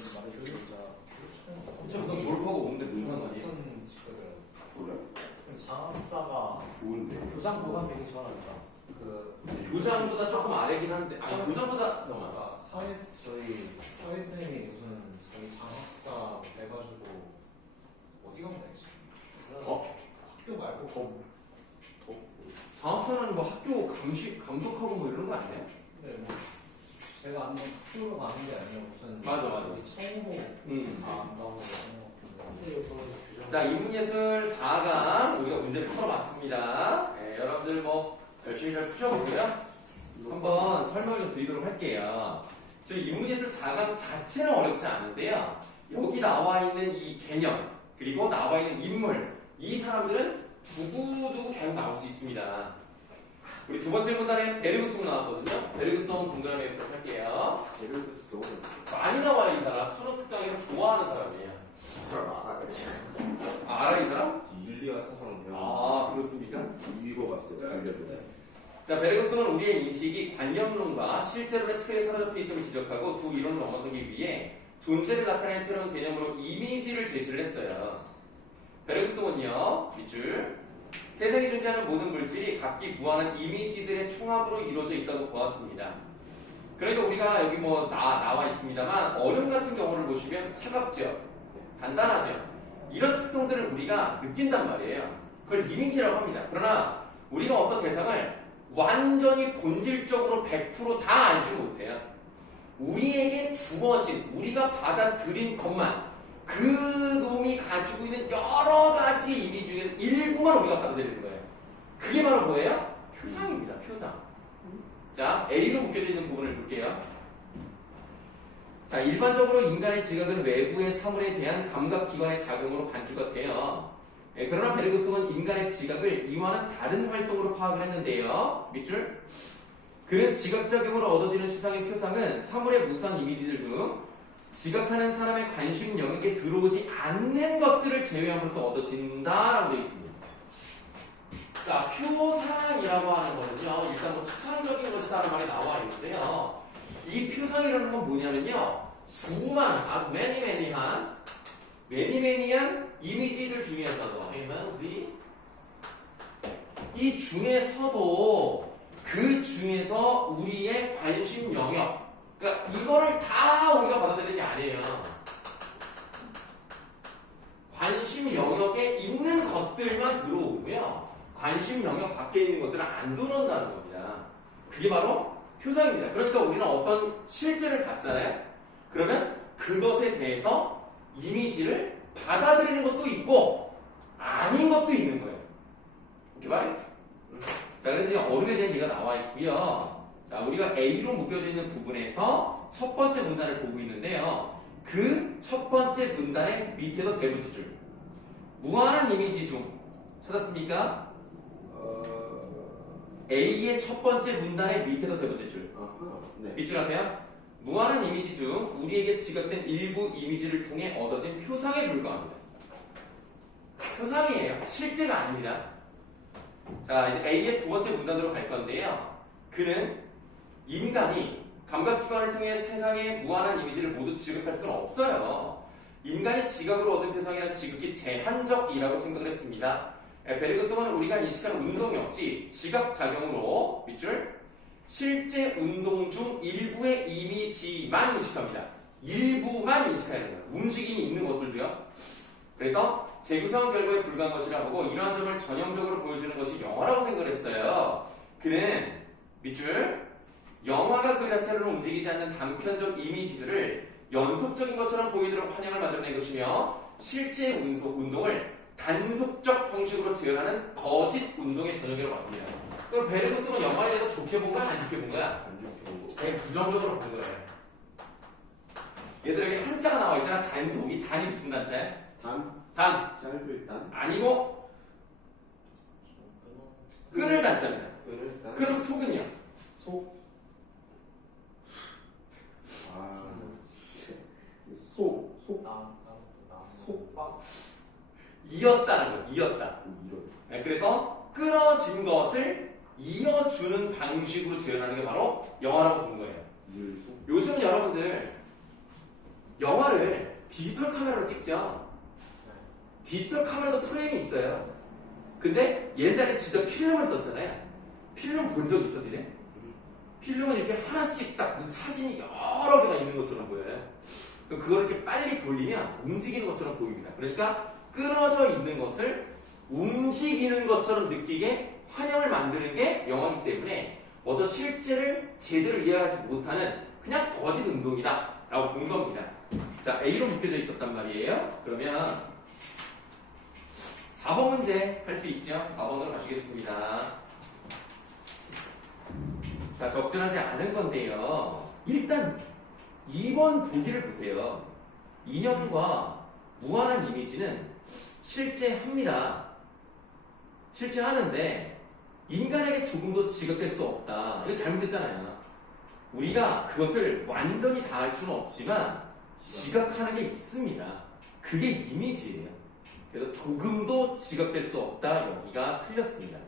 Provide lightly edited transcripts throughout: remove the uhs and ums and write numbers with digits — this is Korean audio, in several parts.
진짜 그건 졸업하고 오는데 무슨 말이에요? 몰라? 장학사가 좋은데. 교장 보관 되게 시원하니까 교장보다 조금 아래긴 한데 아니 교장보다 더 많아. 저희 사회쌤이 무슨 저희 장학사 해가지고 어디 가면 되지? 학교 말고 장학사는 뭐 학교 감독하고 뭐 이런 거 아니에요? 근데 뭐 제가 아는 학교로 가는 게 아니라 무슨 맞아. 처음으로 간다고 하는 것 같은데 자, 인문예술 4강 우리가 문제를 풀어봤습니다. 네, 여러분들 뭐 열심히 잘 푸셔보고요. 한번 설명을 좀 드리도록 할게요. 저희 인문예술 4강 자체는 어렵지 않은데요. 여기 나와 있는 이 개념 그리고 나와 있는 인물 이 사람들은 두고두고 계속 나올 수 있습니다. 우리 두 번째 문단에 베르그송 나왔거든요. 베르그송 동그라미 해보도록 할게요. 베르그송. 많이 나와요 이 사람. 수능 특강에서 좋아하는 사람이에요. 사람 알아요. 알아 이 사람? 일리아 사상을 배우는. 아 그렇습니까? 읽어봤어요. 알려줘요. 자, 베르그송은 우리의 인식이 관념론과 실제론의 틀에 사로잡혀 있음을 지적하고 두 이론을 넘어서기 위해 존재를 나타내는 새로운 개념으로 이미지를 제시를 했어요. 베르그송은요, 밑줄 세상에 존재하는 모든 물질이 각기 무한한 이미지들의 총합으로 이루어져 있다고 보았습니다. 그러니까 우리가 여기 뭐 나와 있습니다만 얼음 같은 경우를 보시면 차갑죠, 단단하죠. 이런 특성들을 우리가 느낀단 말이에요. 그걸 이미지라고 합니다. 그러나 우리가 어떤 대상을 완전히 본질적으로 100%다 알지 못해요. 우리에게 주어진, 우리가 받아들인 것만 그 놈이 가지고 있는 여러 가지 이미지 중에서 일부만 우리가 받아들이는 거예요. 그게 바로 뭐예요? 표상입니다. 표상. 자, A로 묶여져 있는 부분을 볼게요. 자, 일반적으로 인간의 지각은 외부의 사물에 대한 감각기관의 작용으로 간주가 돼요. 그러나 베르그송은 인간의 지각을 이와는 다른 활동으로 파악을 했는데요. 밑줄. 그는 지각작용으로 얻어지는 추상의 표상은 사물의 무수한 이미지들 중 지각하는 사람의 관심 영역에 들어오지 않는 것들을 제외함으로써 얻어진다라고 되어 있습니다. 자, 표상이라고 하는 거는요, 일단 뭐 추상적인 것이다라는 말이 나와 있는데요. 이 표상이라는 건 뭐냐면요, 수많은, 아주 매니매니한 이미지들 중에서도, 이 중에서도 그 중에서 우리의 관심 영역, 그러니까 이거를 다 우리가 받아들이는 게 아니에요. 관심 영역에 있는 것들만 들어오고요. 관심 영역 밖에 있는 것들은 안 들어온다는 겁니다. 그게 바로 표상입니다. 그러니까 우리는 어떤 실제를 봤잖아요. 그러면 그것에 대해서 이미지를 받아들이는 것도 있고 아닌 것도 있는 거예요. 이렇게 말해요. 자, 그래서 이제 얼음에 대한 얘기가 나와 있고요. 자, 우리가 A로 묶여져 있는 부분에서 첫 번째 문단을 보고 있는데요. 그 첫 번째 문단의 밑에서 세 번째 줄. 무한한 이미지 중 찾았습니까? A의 첫 번째 문단의 밑에서 세 번째 줄. 네. 밑줄 하세요. 무한한 이미지 중 우리에게 지각된 일부 이미지를 통해 얻어진 표상에 불과합니다. 표상이에요. 실제가 아닙니다. 자, 이제 A의 두 번째 문단으로 갈 건데요. 그는 인간이 감각기관을 통해 세상의 무한한 이미지를 모두 지급할 수는 없어요. 인간이 지각으로 얻은 표상이란 지극히 제한적이라고 생각을 했습니다. 베르그송은 우리가 인식한 운동역지 지각작용으로 밑줄 실제 운동 중 일부의 이미지만 인식합니다. 일부만 인식하는 거예요. 움직임이 있는 것들도요. 그래서 재구성 결과에 불과한 것이라 보고 이러한 점을 전형적으로 보여주는 것이 영화라고 생각을 했어요. 그는 밑줄 영화가 그 자체로 움직이지 않는 단편적 이미지들을 연속적인 것처럼 보이도록 환영을 만들어낸 것이며 실제 운동을 단속적 형식으로 재현하는 거짓 운동의 전형이라고 봤습니다. 그럼 베르그송은 영화에 대해서 좋게 본 거야? 안 좋게 본 거야? 안 좋게 보고. 그냥 부정적으로 본 거예요. 얘들아, 여기 한자가 나와 있잖아. 단속. 이 단이 무슨 단자야? 단. 짧을 단. 아니고 끊을 단자입니다. 끈을 단. 그럼 속은요? 속. 속. 속박. 이었다는 거예요. 이었다. 이런. 네, 그래서 끊어진 것을 이어주는 방식으로 재현하는 게 바로 영화라고 본 거예요. 이를 속. 요즘 여러분들 영화를 디지털 카메라로 찍죠. 디지털 카메라도 프레임이 있어요. 근데 옛날에 진짜 필름을 썼잖아요. 필름 본 적 있어, 니네? 필름은 이렇게 하나씩 딱 무슨 사진이 여러 개가 있는 것처럼 보여요. 그걸 이렇게 빨리 돌리면 움직이는 것처럼 보입니다. 그러니까 끊어져 있는 것을 움직이는 것처럼 느끼게 환영을 만드는 게 영화이기 때문에 어떤 실제를 제대로 이해하지 못하는 그냥 거짓 운동이다 라고 본 겁니다. 자, A로 묶여져 있었단 말이에요. 그러면 4번 문제 할 수 있죠? 4번으로 가시겠습니다. 자, 적절하지 않은 건데요. 일단 2번 보기를 보세요. 이념과 무한한 이미지는 실제 합니다. 실제 하는데 인간에게 조금도 지각될 수 없다. 이거 잘못됐잖아요. 우리가 그것을 완전히 다 할 수는 없지만 지각하는 게 있습니다. 그게 이미지예요. 그래서 조금도 지각될 수 없다. 여기가 틀렸습니다.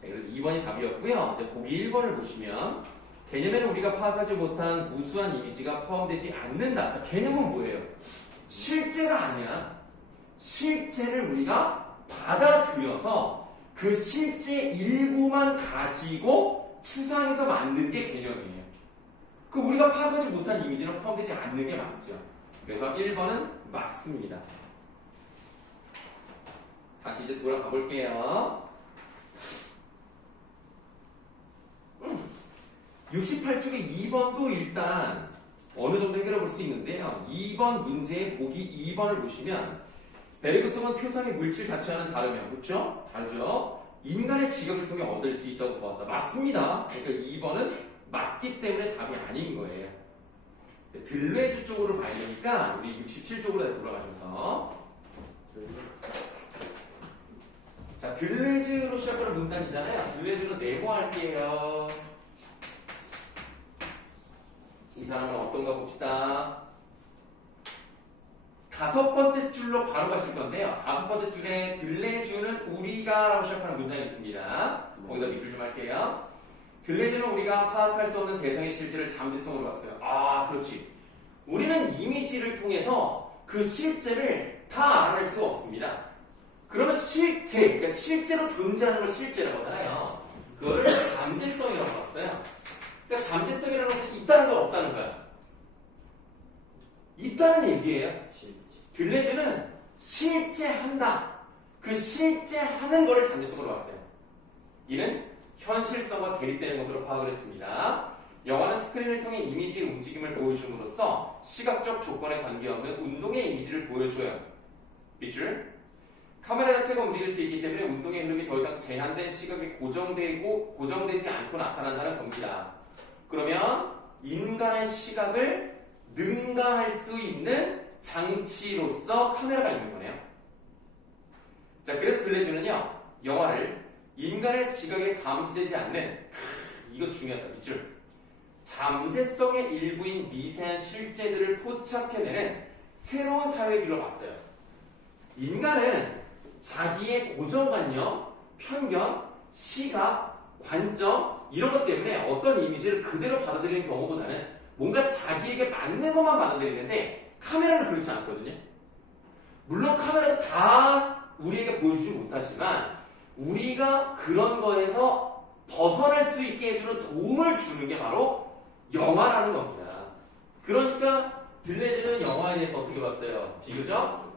네, 그래서 2번이 답이었고요. 이제 보기 1번을 보시면 개념에는 우리가 파악하지 못한 무수한 이미지가 포함되지 않는다. 자, 개념은 뭐예요? 실제가 아니야. 실제를 우리가 받아들여서 그 실제 일부만 가지고 추상해서 만든 게 개념이에요. 그 우리가 파악하지 못한 이미지는 포함되지 않는 게 맞죠. 그래서 1번은 맞습니다. 다시 이제 돌아가 볼게요. 68쪽의 2번도 일단 어느 정도 해결해 볼 수 있는데요. 2번 문제의 보기 2번을 보시면 베르그성은 표상의 물질 자체와는 다르며, 그렇죠? 다르죠? 인간의 지각을 통해 얻을 수 있다고 보았다. 맞습니다. 그러니까 2번은 맞기 때문에 답이 아닌 거예요. 들레즈 쪽으로 봐야 되니까 우리 67쪽으로 돌아가셔서 자, 들레즈로 시작하는 문단이잖아요. 들레즈로 네모할게요. 이 사람은 어떤가 봅시다. 5번째 줄로 바로 가실 건데요. 5번째 줄에 들레주는 우리가 라고 시작하는 문장이 있습니다. 거기다 밑줄 좀 할게요. 들레주는 우리가 파악할 수 없는 대상의 실제를 잠재성으로 봤어요. 아, 그렇지. 우리는 이미지를 통해서 그 실제를 다 알아낼 수가 없습니다. 그러면 실제, 그러니까 실제로 존재하는 걸 실제라고 하잖아요. 그거를 잠재성이라고 봤어요. 그러니까 잠재성이라는 것은 있다는 거 없다는 거야. 있다는 얘기예요. 들레주는 실제 한다. 그 실제 하는 거를 잠재성으로 봤어요. 이는 현실성과 대립되는 것으로 파악을 했습니다. 영화는 스크린을 통해 이미지의 움직임을 보여줌으로써 시각적 조건에 관계없는 운동의 이미지를 보여줘요. 밑줄. 카메라 자체가 움직일 수 있기 때문에 운동의 흐름이 더 이상 제한된 시각에 고정되지 않고 나타난다는 겁니다. 그러면 인간의 시각을 능가할 수 있는 장치로서 카메라가 있는 거네요. 자, 그래서 들레주는요, 영화를 인간의 지각에 감지되지 않는, 이거 중요하다, 밑줄. 잠재성의 일부인 미세한 실제들을 포착해내는 새로운 사회 길로 봤어요. 인간은 자기의 고정관념, 편견, 시각, 관점, 이런 것 때문에 어떤 이미지를 그대로 받아들이는 경우보다는 뭔가 자기에게 맞는 것만 받아들이는데 카메라는 그렇지 않거든요. 물론 카메라도 다 우리에게 보여주지 못하지만 우리가 그런 거에서 벗어날 수 있게 해주는 도움을 주는 게 바로 영화라는 겁니다. 그러니까 들레즈는 영화에 대해서 어떻게 봤어요? 비교적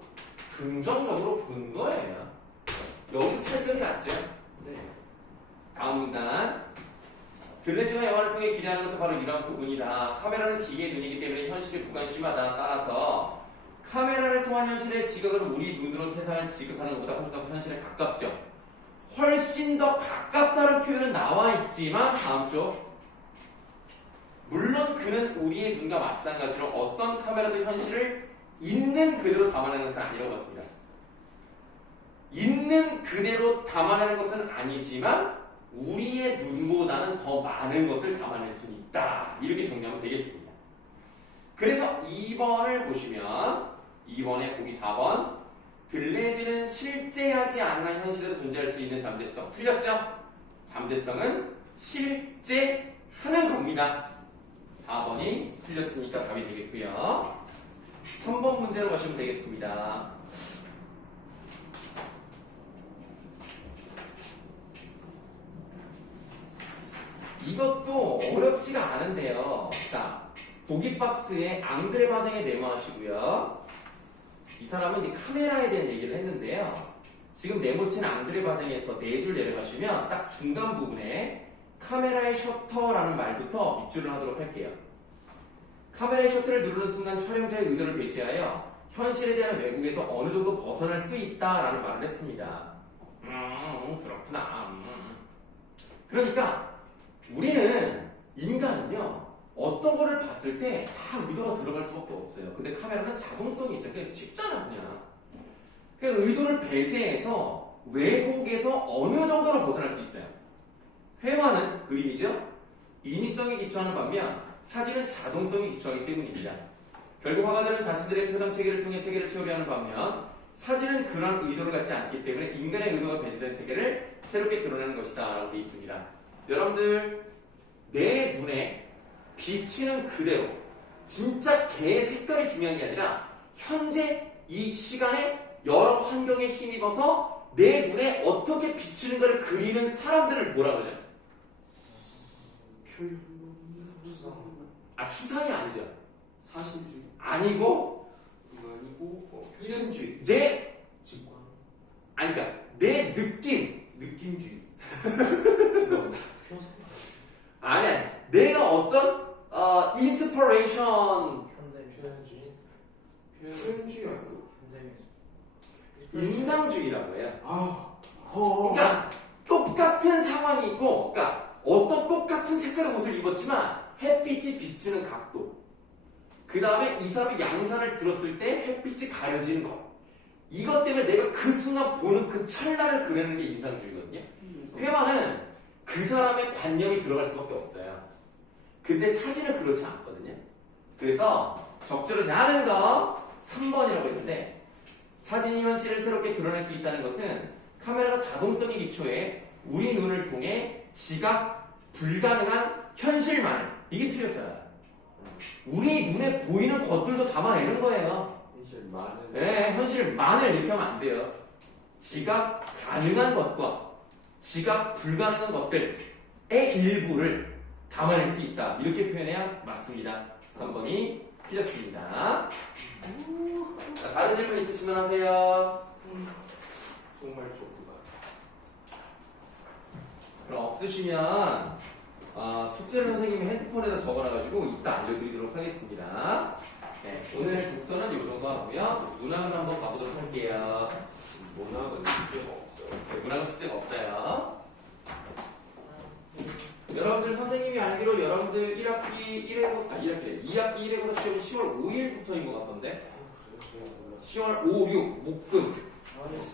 긍정적으로 본 거예요. 여기서 차이점이 났죠? 네. 다음 문단. 들레즈가 영화를 통해 기대하는 것은 바로 이러한 부분이다. 카메라는 기계의 눈이기 때문에 현실에 무관심하다. 따라서 카메라를 통한 현실의 지각은 우리 눈으로 세상을 지각하는 것보다 훨씬 더 현실에 가깝죠. 훨씬 더 가깝다는 표현은 나와 있지만 다음 쪽. 물론 그는 우리의 눈과 마찬가지로 어떤 카메라도 현실을 있는 그대로 담아내는 것은 아니라고 봤습니다. 있는 그대로 담아내는 것은 아니지만 우리의 눈보다는 더 많은 것을 담아낼 수 있다. 이렇게 정리하면 되겠습니다. 그래서 2번을 보시면 2번에 보기 4번 들레즈는 실제하지 않는 현실에서 존재할 수 있는 잠재성. 틀렸죠? 잠재성은 실제 하는 겁니다. 4번이 틀렸으니까 답이 되겠고요. 3번 문제로 가시면 되겠습니다. 이것도 어렵지가 않은데요. 자, 보기 박스에 앙드레 바쟁에 메모하시고요. 이 사람은 이제 카메라에 대한 얘기를 했는데요. 지금 네모친 앙드레 바쟁에서 4줄 내려가시면 딱 중간 부분에 카메라의 셔터라는 말부터 밑줄을 하도록 할게요. 카메라의 셔터를 누르는 순간 촬영자의 의도를 배제하여 현실에 대한 왜곡에서 어느 정도 벗어날 수 있다라는 말을 했습니다. 그렇구나. 그러니까 우리는 인간은요 어떤 거를 봤을 때 다 의도가 들어갈 수밖에 없어요. 근데 카메라는 자동성이 있죠. 그냥 찍잖아 그냥. 그러니까 의도를 배제해서 왜곡에서 어느 정도로 벗어날 수 있어요. 회화는 그림이죠. 인위성이 기초하는 반면 사진은 자동성이 기초하기 때문입니다. 결국 화가들은 자신들의 표정 체계를 통해 세계를 채우려 하는 반면 사진은 그런 의도를 갖지 않기 때문에 인간의 의도가 배제된 세계를 새롭게 드러내는 것이다 라고 되어 있습니다. 여러분들 내 눈에 비치는 그대로 진짜 개 색깔이 중요한 게 아니라 현재 이 시간에 여러 환경에 힘입어서 내 눈에 어떻게 비치는가를 그리는 사람들을 뭐라 그러죠? 표현. 추상이 아니죠. 사실주의. 아니고 표현주의. 내 직관. 아니 그러니까 내 느낌주의. 아니 내가 어떤 인스퍼레이션 현대주의. 표현주의 아니고. 인상주의라고 해요. 그러니까 그러니까 똑같은 상황이 있고, 그러니까 어떤 똑같은 색깔의 옷을 입었지만 햇빛이 비치는 각도, 그 다음에 이 사람이 양산을 들었을 때 햇빛이 가려지는 것, 이것 때문에 내가 그 순간 보는 그 찰나를 그리는 게 인상주의거든요. 회화는 그 사람의 관념이 들어갈 수밖에 없어요. 근데 사진은 그렇지 않거든요. 그래서 적절하지 않은 거 3번이라고 했는데, 사진이 현실을 새롭게 드러낼 수 있다는 것은 카메라가 자동성이 기초해 우리 눈을 통해 지각 불가능한 현실만을, 이게 틀렸잖아요. 우리 눈에 보이는 것들도 담아내는 거예요. 현실만은. 네, 현실만을 이렇게 하면 안 돼요. 지각 가능한 것과 지각 불가능한 것들의 일부를 담아낼 수 있다. 이렇게 표현해야 맞습니다. 3번이 틀렸습니다. 자, 다른 질문 있으시면 하세요. 정말 좋구나. 그럼 없으시면 숙제를 선생님이 핸드폰에다 적어놔가지고 이따 알려드리도록 하겠습니다. 네, 오늘 독서는 이 정도 하고요. 문학을 한번 가보도록 할게요. 문학은 문제가 없어요. 네, 문학은 숙제가 없어요. 여러분들 선생님이 알기로 여러분들 1학기 2학기 1회보다 시험이 10월 5일부터인 것 같던데. 10월 5, 6, 목금.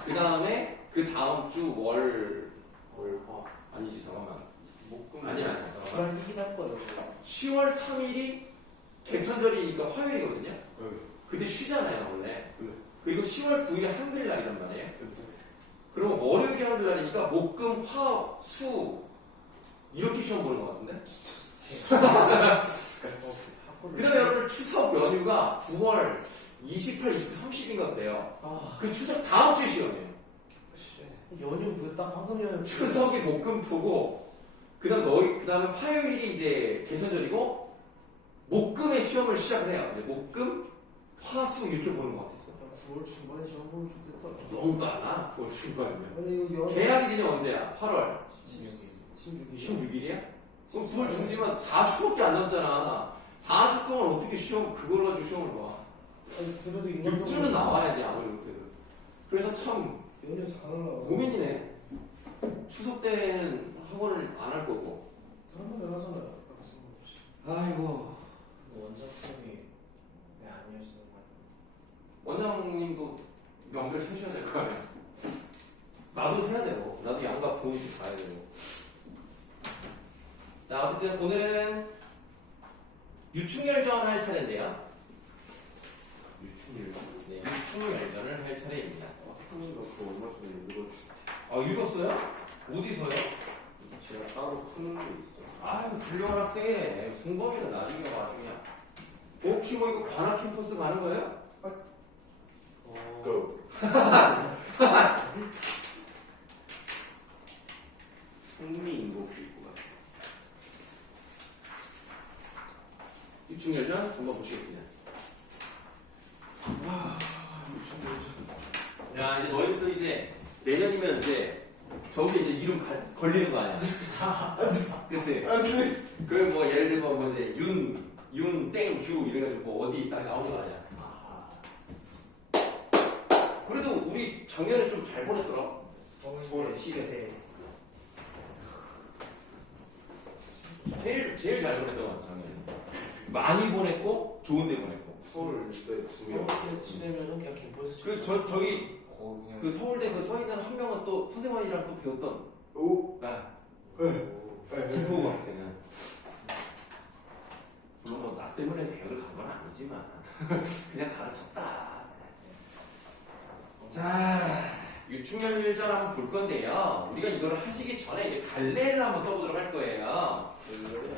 그 다음에 그 다음 주 월화. 아니지 잠깐만. 목금. 아니야. 그럼 이긴 할 거예요. 10월 3일이 개천절이니까 화요일이거든요. 네. 그때 쉬잖아요 원래. 네. 그리고 10월 9일이 한글날이란 말이에요. 그리고 월요일이 한글날이니까 목금, 화, 수 이렇게 시험 보는 것 같은데. 그 다음에 여러분들 추석 연휴가 9월 28, 29, 30인가 그래요. 그 추석 다음 주에 시험이에요. 연휴 그딱 황금 연휴. 추석이 목금토고 그다음에 화요일이 이제 개천절이고 목금에 시험을 시작을 해요. 목금, 화수 이렇게 보는 것 같았어. 9월 중반에 시험 보면 좋겠다. 너무 빨라. 9월 중반이면. 근데 이거 연휴. 계약이 되냐 언제야? 8월 16일. 16일이야? 그럼 9월 중순이면 4주밖에 안 남잖아. 4주 동안 어떻게 그걸 가지고 시험을 봐? 아니 그래도 6주는 나와야지 아무리 못해도. 그래서 참 연휴 다 날라. 고민이네. 추석 때는 학원을 안 할 거고. 다른 날 하잖아요. 딱 상관없이. 아이고. 원작 쌤이 왜 아니었어요? 원장님도 명절 쉬셔야 될 거 아니야. 나도 해야 되고, 나도 양가 부모님 가야 되고. 자, 어쨌든 오늘은 유충열전 할 차례인데요. 유충일. 네, 유충열전을 할 차례입니다. 학생이가 그 얼마 전에 읽었어요? 어디서요? 제가 따로 푸는 게 있어. 아유, 훌륭한 학생이네. 승범이는 나중에 가서 그냥. 혹시 뭐 이거 관악 캠퍼스 가는 거예요? 고. 흥미인곡도 있고 같아. 유충열전 한번 보시겠습니다. 야, 이제 너희들도 이제 내년이면 이제 저기 이제 이름 걸리는 거 아니야? 그치? 그럼 뭐 예를 들면 뭐 이제 윤땡규 이래가지고 뭐 어디 딱 나오는 거 아니야? 그래도 우리 작년에 좀 잘 보냈더라. 서울 시대. 제일 잘 보냈던 것 같아, 작년에. 많이 보냈고 좋은 데 보냈고. 서울 때 2명. 서울대 치내면은 그냥 캠퍼스 저기 그냥 그 서울대 그 서 있는 한 명은 또 선생님이랑 또 배웠던 오. 김포고 학생은 물론 뭐 나 때문에 대학을 간 건 아니지만 그냥 가르쳤다. 자, 유충열전 한번 볼 건데요. 우리가 이거를 하시기 전에 이제 갈래를 한번 써보도록 할 거예요.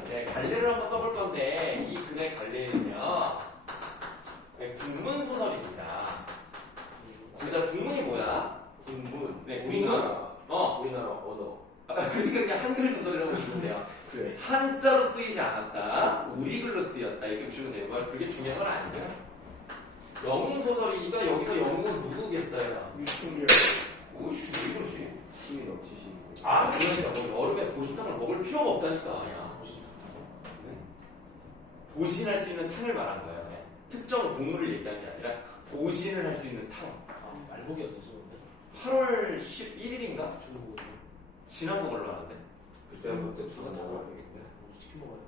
네, 갈래를 한번 써볼 건데 이 글의 갈래는요, 네, 국문 소설입니다. 우리나라 국문이 뭐야? 군문. 네, 우리나라. 어, 우리나라 언어. 그러니까 그냥 한글 소설이라고 보시면 돼요. 그래. 한자로 쓰이지 않았다, 우리 글로 쓰였다 이렇게 보시면 되는 거야. 그게 중요한 건 아니고요. 영웅 소설이니까 여기서 영웅은 누구겠어요? 유충렬. 오씨, 왜 이러지? 힘이 넘치시는 분. 아, 그러니까 뭐 여름에 보신탕을 먹을 필요가 없다니까. 야. 보신할 수 있는 탕을 말한 거야. 그냥. 특정 동물을 얘기한 게 아니라 보신을 할 수 있는 탕. 말복이 어떠죠? 8월 11일인가? 중국 지난번 걸로 아는데. 그때부터 주가 다 먹어야 말복인데 치킨 먹어야 돼.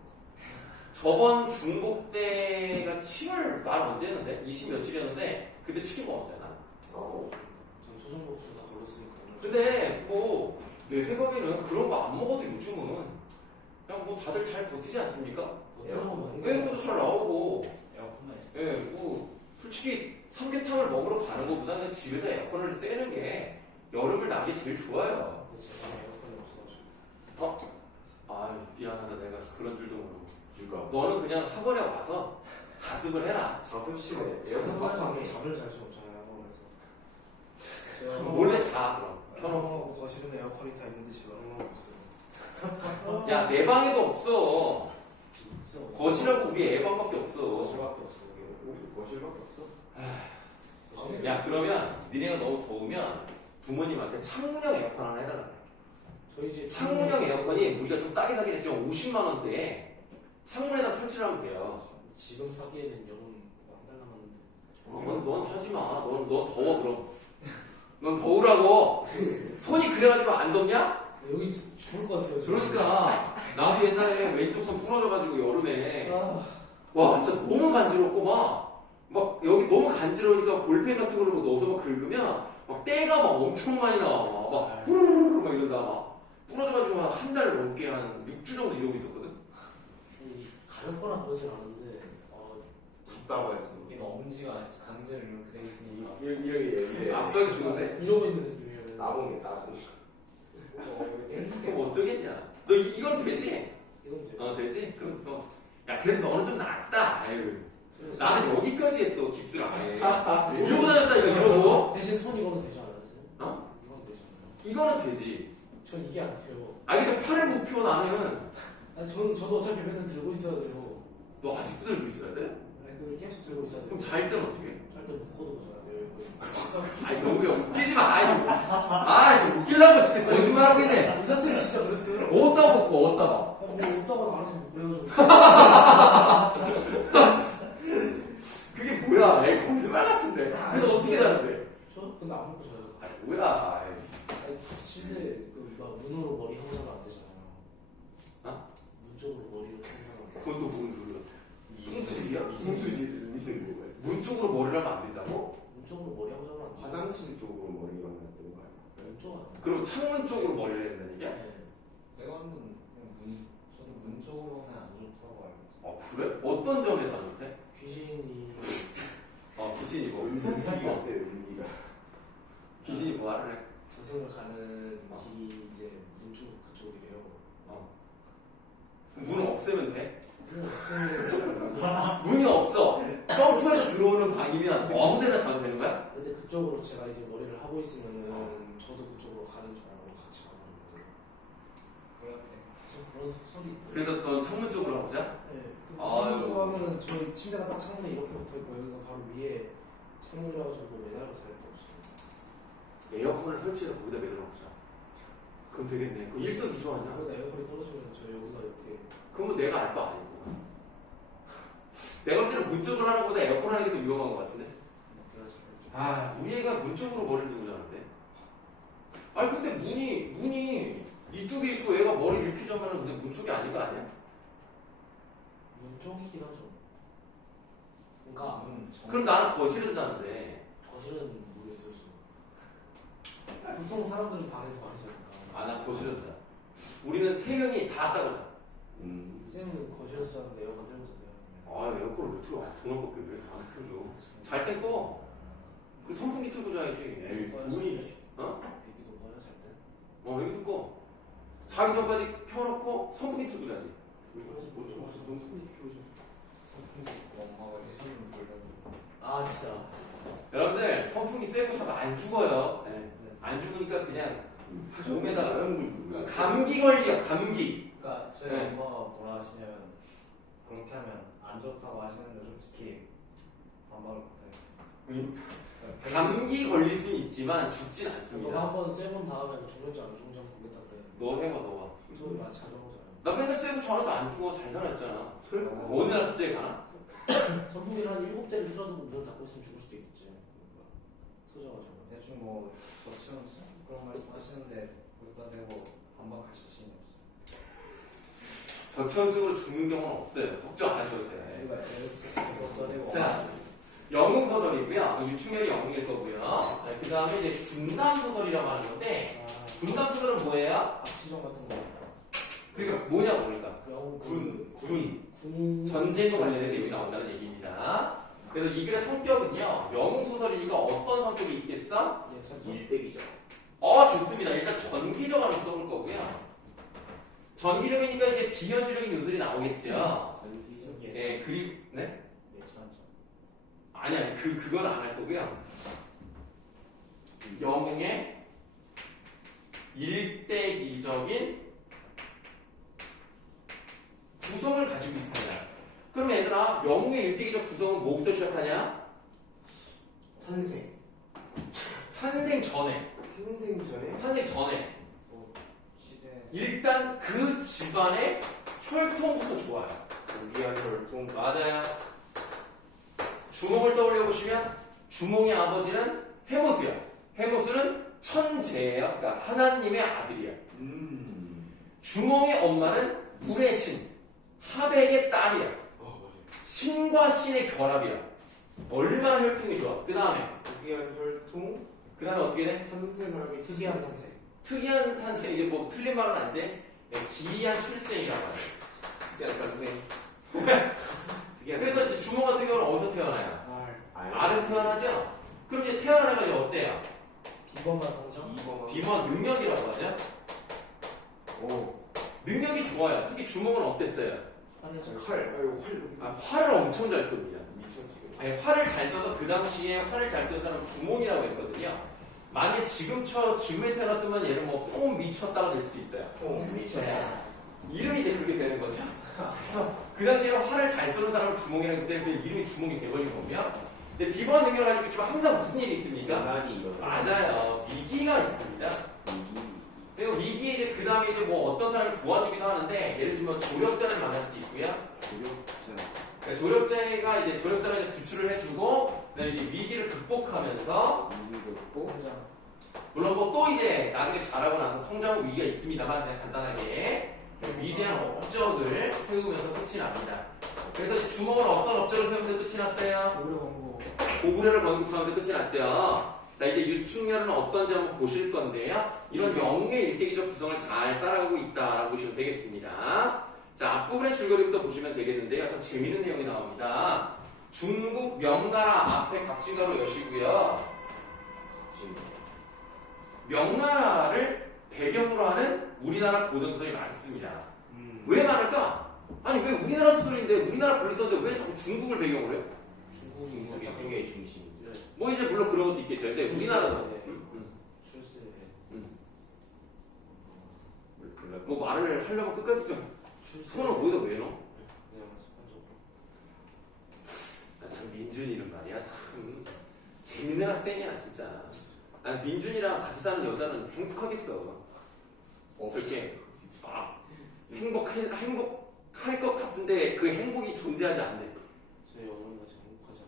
저번 중복 때가 7월 말 언제였는데? 20 며칠이었는데 그때 치킨 먹었어요. 난. 전 소정복수 다 걸렸으니까. 근데 뭐 내 생각에는 그런 거 안 먹어도 요즘은 그냥 뭐 다들 잘 버티지 않습니까? 어떤 거 많이 에어컨도 잘 나오고, 에어컨만 있어. 예, 뭐 솔직히 삼계탕을 먹으러 가는 것보다는 집에서 에어컨을 쐬는 게 여름을 나기 제일 좋아요. 근데 제가 에어컨이 없어가지고. 아, 미안하다, 내가 그런 줄도 모르고. 누가? 너는 그냥 학원에 와서 자습을 해라. 자습실에 에어컨 에어컨 방에 박상에 잠을 잘 수 없잖아요. 그래서. 몰래 자 그럼. 편하고 거실은 에어컨이 다 있는데 집에 하나도 없어요. 야, 내 방에도 없어. 있어. 거실하고 우리 애 방밖에 없어. 거실밖에 없어. 우리 거실밖에 없어. 거실에 야, 그러면 니네가 너무 더우면 부모님한테 창문형 에어컨 하나 해달라. 저희 집 창문형 에어컨이 우리가 좀 싸게 사긴 했지만 50만 원대에 창문에다 설치를 하면 돼요. 지금 사기에는 영 한 달 남았는데. 넌 사지 마. 넌 더워 그럼. 넌 더우라고. 손이 그래가지고 안 덥냐? 여기 죽을 것 같아요. 지금. 그러니까 나도 옛날에 왼쪽 손 부러져가지고 여름에 아, 와 진짜 너무 간지럽고 막 여기 너무 간지러우니까 볼펜 같은 걸로 넣어서 막 긁으면 막 때가 막 엄청 많이 나와. 막 후루루루 막 이러다 막 부러져가지고 한 달 넘게 한 6주 정도 이러고 있었거든. 가렵거나 그러진 않은데 답답해서. 이게 엄지가 강제로 이렇게 돼 있으니 이렇게 악성이 주는데 이러고 있는 느낌이에요. 나봉이 나봉. 그럼 어쩌겠냐. 너 이건 되지? 이건 이제 되지? 그럼 야 그래도 너는 좀 낫다. 아유. 나는 여기까지 했어 깁스를 아예. 이러고 다녔다니까 이러고. 대신 손 이거는 되지 않아요? 어? 이건 되지 않아요? 이거는 되지. 전 이게 안 돼요. 아 근데 팔을 못 펴 나는. 아니 저도 어차피 맨날 들고 있어야 돼요. 너 아직도 들고 있어야 돼? 아니 그걸 계속 들고 있어야 돼요. 그럼 잘 때는 어떻게? 짤때 묶어두고 자야 돼요. 아이 너무 웃기지 마. 좀 웃기려고 진짜 거짓말하고 있네. 남자쌤 진짜 그랬어요. 어디다 먹고 어디다 봐. 뭐 없다고 알아서 묶으려고. 그게 뭐야? 에이 거짓말 같은데. 근데 어떻게 자는데? 저 근데 안 묶고 자요. 아 뭐야? 아니 침대 그막 문으로 머리 항상 안 되잖아요. 어? 문 쪽으로 머리를 항상 안 돼. 그건 또 무슨 소리야? 승수질이야? 이승수지 들리는 거야. 문 쪽으로 머리를 하면 안 된다고? 문 쪽으로 머리 항상 안 돼. 화장실 쪽으로 머리가 되는 거 아니야? 문 쪽. 그럼 창문 쪽으로 머리를 했다는 얘기야? 네. 내가 하는 그냥 저도 문 쪽으로는 안 좋다고 알고 있어. 그래? 어떤 점에서 안 좋대? 귀신이 귀신이 뭐? 은기가 세 은기가. 귀신이 뭐 하래? 저승을 가는 길이 이제 문 쪽 그쪽이래요. 문을 없애면 돼? 그냥 없으면 문이 없어. 점프해서 들어오는 방이면 아무데나 자도 되는 거야? 근데 그쪽으로 제가 이제 머리를 하고 있으면은 저도 그쪽으로 가는 줄 알고 같이 가는 건데 그렇대. 좀 그런 소리 있고. 그래서 너 창문 쪽으로 가보자. 네. 아유. 창문 쪽으로 하면은 저희 침대가 딱 창문에 이렇게 붙어 있고 여기가 바로 위에 창문이라 가지고 매달려 살 게 없어요. 에어컨을 설치해서 거기다 매달아 보자. 그럼 되겠네. 그 일석이조 아니야? 그러다 에어컨이 떨어지면 저 여기가 이렇게 그러면 내가 알 바 아니고. 내가 볼 때는 문 쪽으로 하는 것보다 에어컨 하는 게 더 위험한 것 같은데? 아, 우리 애가 문 쪽으로 머리를 두고 자는데? 아니, 근데 문이 이쪽에 있고 애가 머리 이렇게 자면은 근데 문 쪽이 아닌 거 아니야? 문 쪽이긴 하죠. 그러니까 그럼 나는 거실에서 자는데. 거실은 모르겠어요. 저. 보통 사람들은 방에서 많이 자니까. 아, 난 거실에서 자. 우리는 세 명이 다 따로 자. 쌤은 거실에서 자는데 에어컨 틀고 자세요. 아, 에어컨을 왜 틀어? 돈을 걷게 왜안 틀어줘? 잘 때 꺼. 그 선풍기 틀고 자야지. 에이, 돈이. 어? 애기도 꺼요 잘 때? 여기도 꺼. 자기 전까지 켜놓고 선풍기 틀고 자지. 선풍기 켜줘. 엄마가 해수님 불려고. 아 진짜. 여러분들, 선풍기 쐬고 자도 안 죽어요. 네. 안 죽으니까 그냥 몸에다가 감기 걸려, 감기. 그러니까 저희 네. 엄마가 뭐라 하시냐면 그렇게 하면 안 좋다고 하시는데 솔직히 반박을 못하겠어요. 감기 걸릴 수는 있지만 죽진 너가 않습니다. 한번 쌤은 다음에 죽을지 안 죽을지 한번 보겠다 그래. 너 해봐, 너가. 저희 같이 하자고잖아요. 나 맨날 쐬고 자도 안 죽어. 잘 살아있잖아. 어느 날 갑자기 가나? 선풍기를 한 7대를 틀어두고 문을 닫고 있으면 죽을 수도 있겠지. 터져가지고. 대충 뭐 저처럼 그런 말씀 하시는데 거기다 대고 반박할 자신이 없어요. 저체온증으로 죽는 경우는 없어요. 걱정 안 하셔도 돼요. 어쩌고. 자, 영웅 소설이고요. 유충열이 영웅일 거고요. 그 다음에 이제 분담 소설이라고 하는 건데, 분담 소설은 뭐예요? 박시정 같은 거. 그러니까 뭐냐 그러니까 영웅 군 전쟁과 관련된 내용이 나온다는 얘기입니다. 그래서 이 글의 성격은요, 영웅 소설이니까 어떤 성격이 있겠어? 일대기죠. 좋습니다. 일단 전기적으로 써볼 거고요. 전기적이니까 이제 비현실적인 요소들이 나오겠죠. 네, 그리고 네? 아니 그건 안 할 거고요. 영웅의 일대기적인 구성을 가지고 있습니다. 그럼 얘들아, 영웅의 일대기적 구성은 뭐부터 시작하냐? 탄생. 탄생 전에. 탄생 전에 시대 일단 그 집안의 혈통부터 좋아요. 우기한 혈통. 맞아요. 주몽을 떠올려 보시면 주몽의 아버지는 해모스야. 해모스는 천재예요. 그러니까 하나님의 아들이야. 주몽의 엄마는 불의 신, 하백의 딸이야. 맞아. 신과 신의 결합이야. 얼마나 혈통이 좋아. 그 다음에 우기한 혈통. 어떻게 돼? 탄생하게 특이한 탄생. 특이한 탄생. 이게 뭐 틀린 말은 안 돼. 기이한 출생이라고 하죠. 특이한 탄생. 그래서 이제 주몽 같은 경우는 어디서 태어나요? 알에서 태어나죠? 그럼 이제 태어나가지고 어때요? 비범한 성장. 비범 능력이라고 하죠? 능력이 좋아요. 특히 주몽은 어땠어요? 활을 엄청 잘 쏩니다. 네, 활을 잘 써서 그 당시에 활을 잘 쓰는 사람은 주몽이라고 했거든요. 만약에 지금에 태어났으면 얘는 폼 미쳤다가 될 수도 있어요. 이름이 이제 그렇게 되는 거죠. 그래서 그 당시에는 활을 잘 쏘는 사람을 주몽이라고 했기 때문에 그 이름이 주몽이 돼버린 거고요. 근데 비범 능력을 가지고 있지만 항상 무슨 일이 있습니까? 맞아요. 위기가 있습니다. 그리고 위기에 이제 그 다음에 이제 뭐 어떤 사람을 도와주기도 하는데 예를 들면 조력자를 만날 수 있고요. 조력자가 이제 구출을 해주고 그다음에 이제 위기를 극복하면서 물론 뭐 또 이제 나중에 잘하고 나서 성장 후 위기가 있습니다만 그냥 간단하게 위대한 업적을 세우면서 끝이 납니다. 그래서 이제 주몽은 어떤 업적을 세우면서 끝이 났어요? 고구려를 건국하면서 끝이 났죠. 자, 이제 유충렬은 어떤지 한번 보실 건데요. 이런 영웅의 일대기적 구성을 잘 따라가고 있다라고 보시면 되겠습니다. 자, 앞부분의 줄거리부터 보시면 되겠는데요. 참 재밌는 내용이 나옵니다. 중국 명나라 앞에 각진가로 여시고요. 명나라를 배경으로 하는 우리나라 고전소설이 많습니다. 왜 많을까? 아니 왜 우리나라 소설인데 우리나라 글을 썼는데 왜 자꾸 중국을 배경으로 해요? 중국이 세계의 중심. 뭐 이제 물론 그런 것도 있겠죠. 근데 우리나라는 출세. 뭐 말을 하려면 끝까지 좀 손을 거기다 왜 넣어? 그냥 습관적으로. 참 민준이는 말이야 참 재밌는 학생이야 진짜. 아니 민준이랑 같이 사는 여자는 행복하겠어. 그렇게 행복할 것 같은데 그 행복이 존재하지 않네. 저희 어머니가 지금 행복하지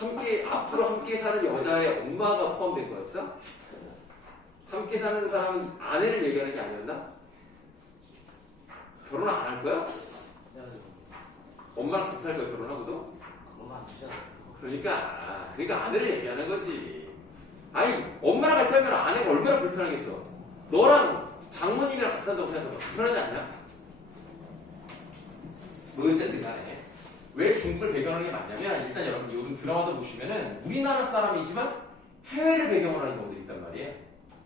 않으시잖아요. 앞으로 함께 사는 여자의 엄마가 포함된 거였어? 함께 사는 사람은 아내를 얘기하는 게 아니었나? 결혼 안 할 거야? 해야 되는 엄마랑 같이 살 거야 결혼하고도? 그러면 안 되잖아요. 그러니까 아내를 얘기하는 거지. 아니 엄마랑 같이 살면 아내가 얼마나 불편하겠어. 너랑 장모님이랑 같이 산다고 생각해봐. 불편하지 않냐? 뭐 어쨌든 간에 왜 중국을 배경하는 게 맞냐면 일단 여러분 요즘 드라마도 보시면은 우리나라 사람이지만 해외를 배경으로 하는 경우들이 있단 말이에요.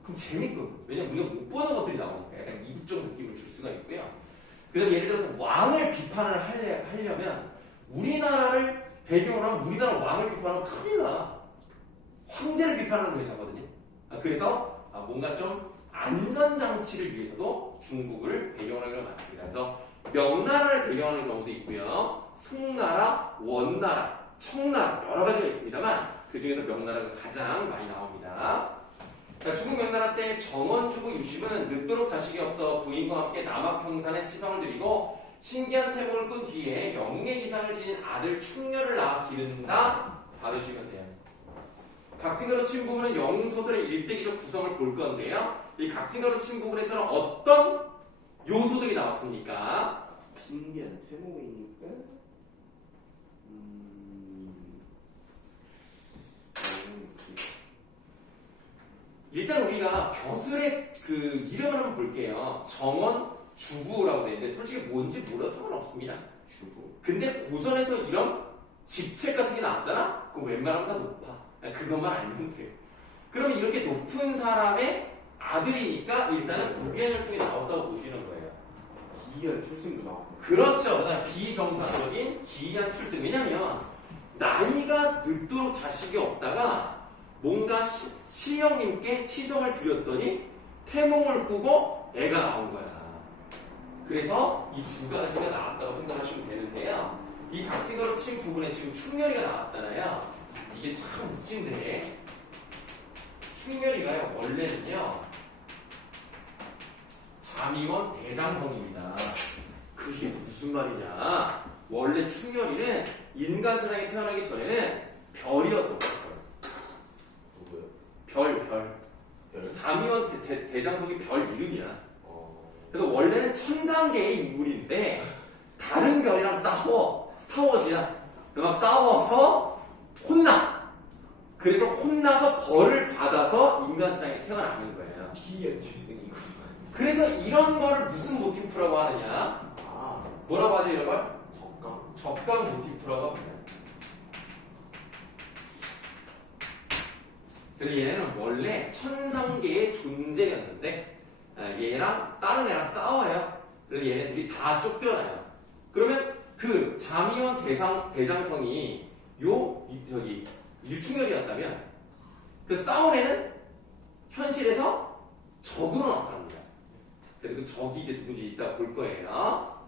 그럼 재밌거든. 왜냐면 우리가 못 보는 것들이 나오니까 약간 이국적 느낌을 줄 수가 있고요. 그다음 예를 들어서 왕을 비판을 하려면 우리나라를 배경으로 하면 우리나라 왕을 비판하면 큰일 나. 황제를 비판하는 회사거든요. 그래서 뭔가 좀 안전장치를 위해서도 중국을 배경으로 하는 게 많습니다. 그래서 명나라를 배경하는 경우도 있고요. 송나라, 원나라, 청나라 여러 가지가 있습니다만 그 중에서 명나라가 가장 많이 나옵니다. 중국 명나라 때 정원주고 유심은 늦도록 자식이 없어 부인과 함께 남학평산에 치성을 드리고 신기한 태몽을 꾼 뒤에 영예기상을 지닌 아들 충렬을 낳아 기른다. 받으시면 돼요. 각진가로 친 부분은 영웅소설의 일대기적 구성을 볼 건데요. 이 각진가로 친 부분에서는 어떤 요소들이 나왔습니까? 신기한 태몽이니까. 일단 우리가 벼슬의 그 이름을 한번 볼게요. 정원 주부라고 되어 있는데 솔직히 뭔지 몰라서 상관없습니다. 주부. 근데 고전에서 이런 직책 같은 게 나왔잖아? 그럼 웬만하면 다 높아. 그것만 알면 돼. 그러면 이렇게 높은 사람의 아들이니까 일단은 고귀한혈통이 나왔다고 보시는 거예요. 기이한 출생도 나오고. 그렇죠. 그다음 비정상적인 기이한 출생. 왜냐면 나이가 늦도록 자식이 없다가 뭔가 시형님께 치성을 드렸더니 태몽을 꾸고 애가 나온 거야. 그래서 이 두 가지가 나왔다고 생각하시면 되는데요. 이 각진가로 친 부분에 지금 충렬이가 나왔잖아요. 이게 참 웃긴데 충렬이가요 원래는요 자미원 대장성입니다. 그게 무슨 말이냐? 원래 충렬이는 인간 세상에 태어나기 전에는 별이었던 거예요. 누구요? 별. 별. 자미원 대장성이 별 이름이야. 그래서 원래는 천상계의 인물인데 다른 별이랑 싸워. 스타워즈야. 막 싸워서 혼나. 그래서 혼나서 벌을 받아서 인간 세상에 태어나는 거예요. 기이한 출생이고. 그래서 이런 거를 무슨 모티프라고 하느냐? 뭐라고 하죠 이런 걸? 적강 모티프라고 합니다. 그래서 얘네는 원래 천상계의 존재였는데 얘랑 다른 애랑 싸워요. 그래서 얘네들이 다 쫓겨나요. 그러면 그 자미원 대장성이 유충혈이었다면 그 싸운 애는 현실에서 적으로 나타납니다. 그래서 그 적이 이제 누군지 이따 볼 거예요.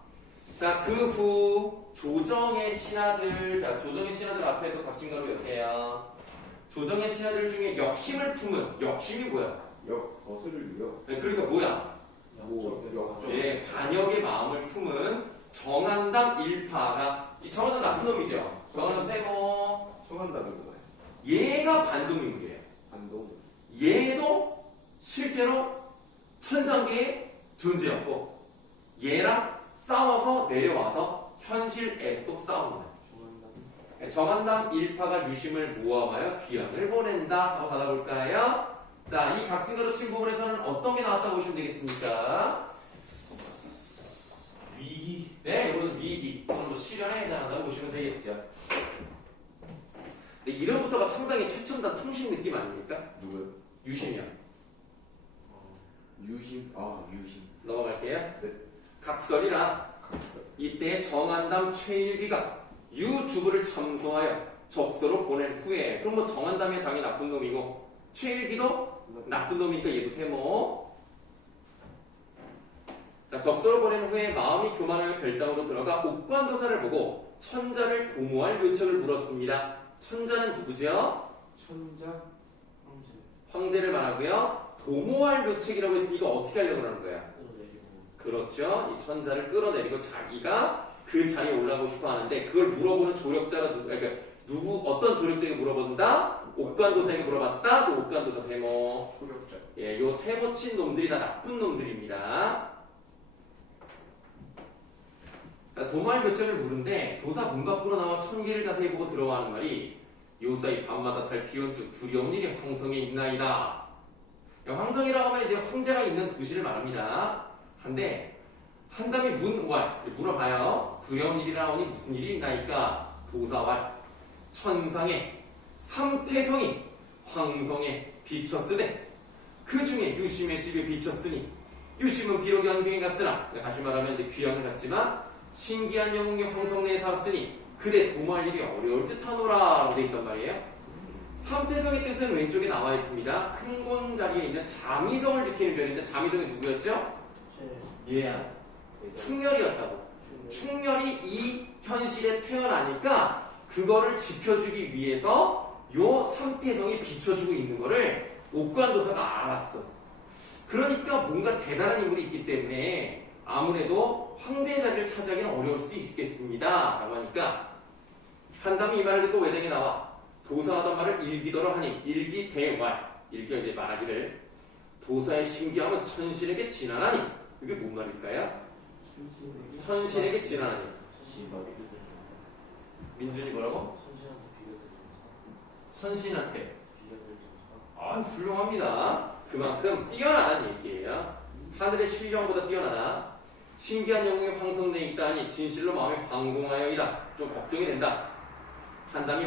자, 그 후 조정의 신하들, 조정의 신하들 앞에도 각진가로 여세요. 조정의 신하들 중에 역심을 품은, 역심이 뭐야? 거슬을요? 그러니까 뭐야? 예, 반역의 마음을 품은 정한담 일파가, 이 정한담 나쁜 놈이죠? 정한담 세모. 청한다는 거예요. 얘가 반동인물이에요. 반동. 얘도 실제로 천상계의 존재였고 얘랑 싸워서 내려와서 현실에서 또 싸웁니다. 정한담 일파가 유심을 모함하여 귀양을 보낸다 하고 받아볼까요? 자, 이 각진가로 친 부분에서는 어떤 게 나왔다고 보시면 되겠습니까? 위기. 네, 이거는 위기 또는 뭐 실현에 해당한다고 보시면 되겠죠. 근데 이름부터가 상당히 최첨단 통신 느낌 아닙니까? 누구요? 유심이요. 유심. 유심. 넘어갈게요. 네. 각설이라 각설. 이때 정한담 최일기가 유주부를 참소하여 적서로 보낸 후에 그럼 뭐 정한담이 당연히 나쁜 놈이고 최일기도 나쁜 놈이니까 얘도 세모. 자, 적서로 보낸 후에 마음이 교만하여 별당으로 들어가 옥관도사를 보고 천자를 도모할 요청을 물었습니다. 천자는 누구죠? 천자. 황제 황제를 말하고요. 도모할 요책이라고 했으니까 어떻게 하려고 하는 거야? 끌어내리고 그렇죠. 이 천자를 끌어내리고 자기가 그 자리에 올라가고 싶어 하는데 그걸 물어보는 조력자가 어떤 조력자에게 물어본다? 옥관도사에게 물어봤다? 그 옥관도사 세모. 초력자. 예, 요 세모 친 놈들이 다 나쁜 놈들입니다. 자, 도마의 몇점을 물은데 도사 문 밖으로 나와 천기를 자세히 보고 들어가는 말이 요사이 밤마다 살피운 즉 두려운 일이 황성에 있나이다. 황성이라고 하면 이제 황제가 있는 도시를 말합니다. 한데 한담이 물어봐요. 두려운 일이라 하니 무슨 일이 있나이까? 도사와 천상에 삼태성이 황성에 비쳤으되 그 중에 유심의 집에 비쳤으니 유심은 비록 연경에 갔으나 다시 말하면 이제 귀양을 갔지만 신기한 영웅의 황성 내에 살았으니 그대 도모할 일이 어려울 듯하노라 라고 되어 있단 말이에요. 삼태성의 뜻은 왼쪽에 나와 있습니다. 큰 곤 자리에 있는 자미성을 지키는 별인데 자미성이 누구였죠? 얘야. 충렬이었다고. 충렬이 이 현실에 태어나니까 그거를 지켜주기 위해서 요 삼태성이 비춰주고 있는 거를 옥관도사가 알았어. 그러니까 뭔가 대단한 인물이 있기 때문에 아무래도 황제의 자리를 차지하기는 어려울 수도 있겠습니다. 라고 하니까 한담이 이 말을 듣고 외당에 나와 도사하던 말을 일기더러 하니 일기대말. 일기가 이제 말하기를 도사의 신기함은 천신에게 진하나니 이게 뭔 말일까요? 천신에게 진하나니. 민준이 뭐라고? 천신한테. 훌륭합니다. 그만큼 뛰어나다는 얘기예요. 하늘의 신령보다 뛰어나다. 신기한 영웅의 황성 내에 있다니 진실로 마음이 황공하여이다. 좀 걱정이 된다. 한담이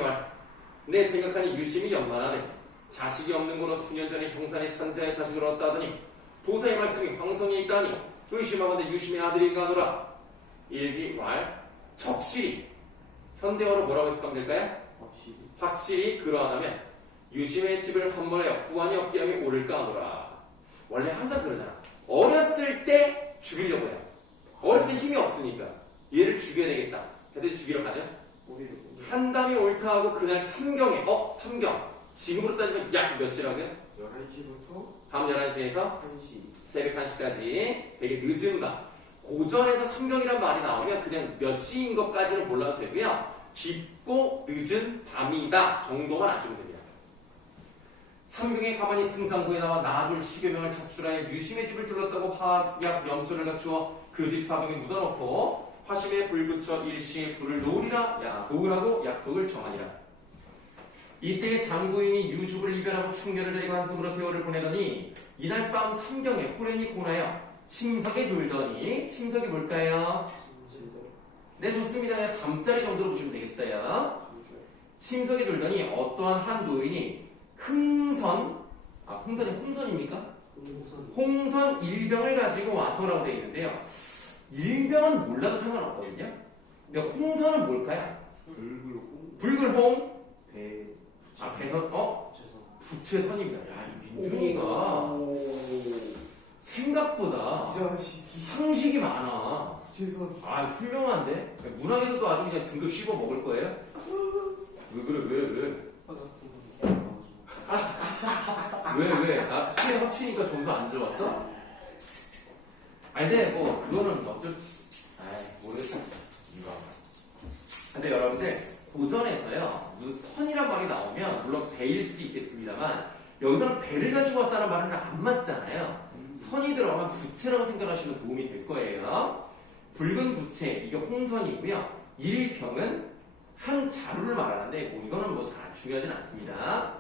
내 생각하니 유심이 연만하네. 자식이 없는 거로 수년 전에 형산의 산자의 자식을 얻다 하더니 도사의 말씀이 황성에 있다니 의심하건대 유심의 아들인가 하노라. 일기 적실히 현대어로 뭐라고 해석하면 될까요? 확실히 그러하다면 유심의 집을 환멸하여 후환이 없게 하면 옳을까 하노라. 원래 항상 그러잖아. 어렸을 때 죽이려고 해요. 어렸을 때 힘이 없으니까 얘를 죽여야 되겠다. 그래서 죽이러 가죠. 한담이 옳다 하고 그날 삼경에 삼경 지금으로 따지면 약 몇 시라고요? 11시부터 밤 11시에서 1시. 새벽 1시까지 되게 늦은 밤. 고전에서 삼경이란 말이 나오면 그냥 몇 시인 것까지는 몰라도 되고요. 깊고 늦은 밤이다 정도만 아시면 됩니다. 삼경에 가만히 승상부에 나와 나둘 10여 명을 착출하여 유심의 집을 둘러싸고 화약 염초를 갖추어 그 집 사방에 묻어놓고 화심에 불 붙여 일시에 불을 놓으라고 약속을 정하니라. 이때 장부인이 유주를 이별하고 충렬을 데리고 한숨으로 세월을 보내더니 이날 밤 삼경에 호련이 고나여 침석에 졸더니 침석이 뭘까요? 네, 좋습니다. 그냥 잠자리 정도로 보시면 되겠어요. 침석에 졸더니 어떠한 한 노인이 홍선이 홍선입니까? 홍선 일병을 가지고 와서라고 되어 있는데요. 일병은 몰라도 상관없거든요. 근데 홍선은 뭘까요? 붉은 홍? 배선? 부채선입니다. 야, 이 민준이가 생각보다 상식이 많아. 부채선. 훌륭한데? 문학에서도 아주 그냥 등급 씹어 먹을 거예요? 왜 그래? 왜? 수행 합치니까 점수 안 들어왔어? 근데 그거는 어쩔 수. 모르겠어. 근데 여러분들 고전에서요 무슨 선이란 말이 나오면 물론 배일 수도 있겠습니다만 여기서는 배를 가지고 왔다는 말은 안 맞잖아요. 선이 들어가면 부채라고 생각하시면 도움이 될 거예요. 붉은 부채 이게 홍선이고요. 일병은 한 자루를 말하는데 이거는 잘 중요하진 않습니다.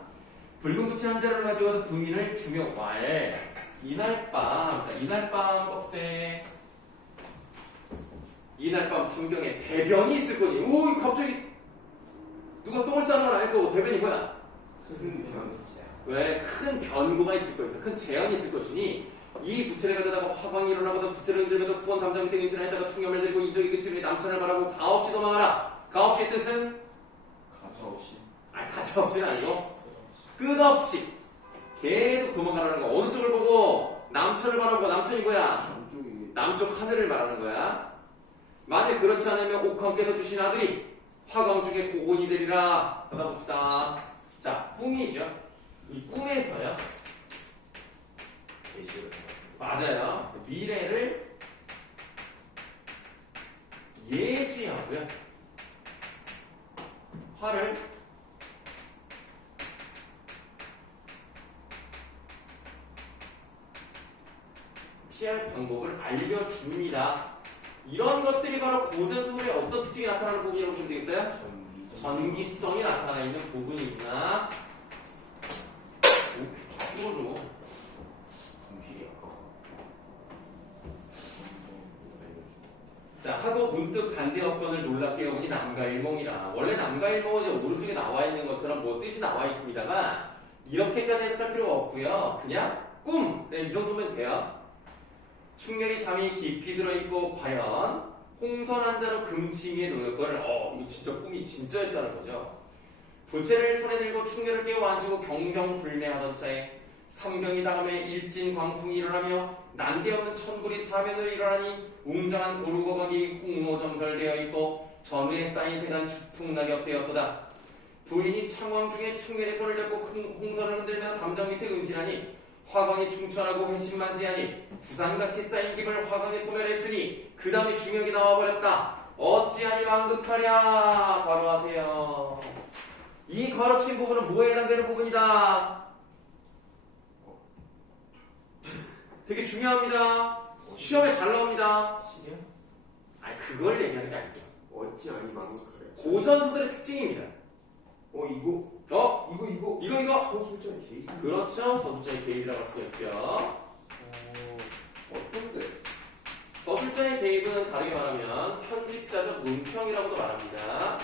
붉은 부채 한 자루를 가지고 와서 부인을 주며 이날 밤 꺽쇠 이날 밤 삼경에 대변이 있을 거니. 갑자기 누가 똥을 싸는 건 아닐 거고 대변이 뭐야? 왜? 큰 변고가 있을 것이다. 큰 재앙이 있을 것이니 이 부채를 가져다가 화광이 일어나거든 부채를 흔들면서 후원 담장 밑에 은신을 했다가 충격을 들고 인적이 그치니 남천을 바라고 가없이 도망하라. 가없이의 뜻은 가차없이. 가차없이는 아니고 끝없이 계속 도망가라는 거. 어느 쪽을 보고? 남천을 바라보고. 남천이 뭐야? 안쪽이. 남쪽 하늘을 말하는 거야. 만약 그렇지 않으면 옥황께서 주신 아들이 화광 중에 고곤이 되리라. 받아봅시다. 자, 꿈이죠. 이 꿈에서요. 예시를. 맞아요. 미래를 예지하고요. 화를 피할 방법을 알려줍니다. 이런 것들이 바로 고전소설의 어떤 특징이 나타나는 부분이라고 보시면 되겠어요? 전기성이 나타나 있는 부분이구나. 이거로 분필이 아까. 자 하고 문득 간대업변을 놀랍게 여보니 남가일몽이라. 원래 남가일몽은 이제 오른쪽에 나와 있는 것처럼 뭐 뜻이 나와 있습니다만 이렇게까지 해석할 필요가 없고요. 그냥 꿈! 네, 이 정도면 돼요. 충렬이 잠이 깊이 들어있고 과연 홍선 한 자로 금치미에 놓여 그걸 이거 진짜 꿈이 진짜였다는 거죠. 부채를 손에 들고 충렬을 깨워 앉히고 경경불매하던 차에 삼경이 다음에 일진 광풍이 일어나며 난데없는 천불이 사면으로 일어나니 웅장한 고루거박이 홍모점설되어 있고 전후에 쌓인 세간 주풍낙엽되었도다. 부인이 창왕 중에 충렬의 손을 잡고 홍선을 흔들며 담장 밑에 은신하니 화광이 충천하고 회심만지하니 부산같이 쌓인 김을 화광에 소멸했으니 그 다음에 중역이 나와버렸다. 어찌하니 망극하랴. 괄호하세요. 이 괄호친 부분은 뭐에 해당되는 부분이다? 되게 중요합니다. 시험에 잘 나옵니다. 시계? 아니 그걸 얘기하는 게 아니죠. 어찌 아니 망극하래. 고전소설의 특징입니다. 이거. 이거 서술자의 개입. 그렇죠. 서술자의 개입이라고 할 수 있죠. 어떤데? 서술자의 개입은 다르게 말하면 편집자적 논평이라고도 말합니다.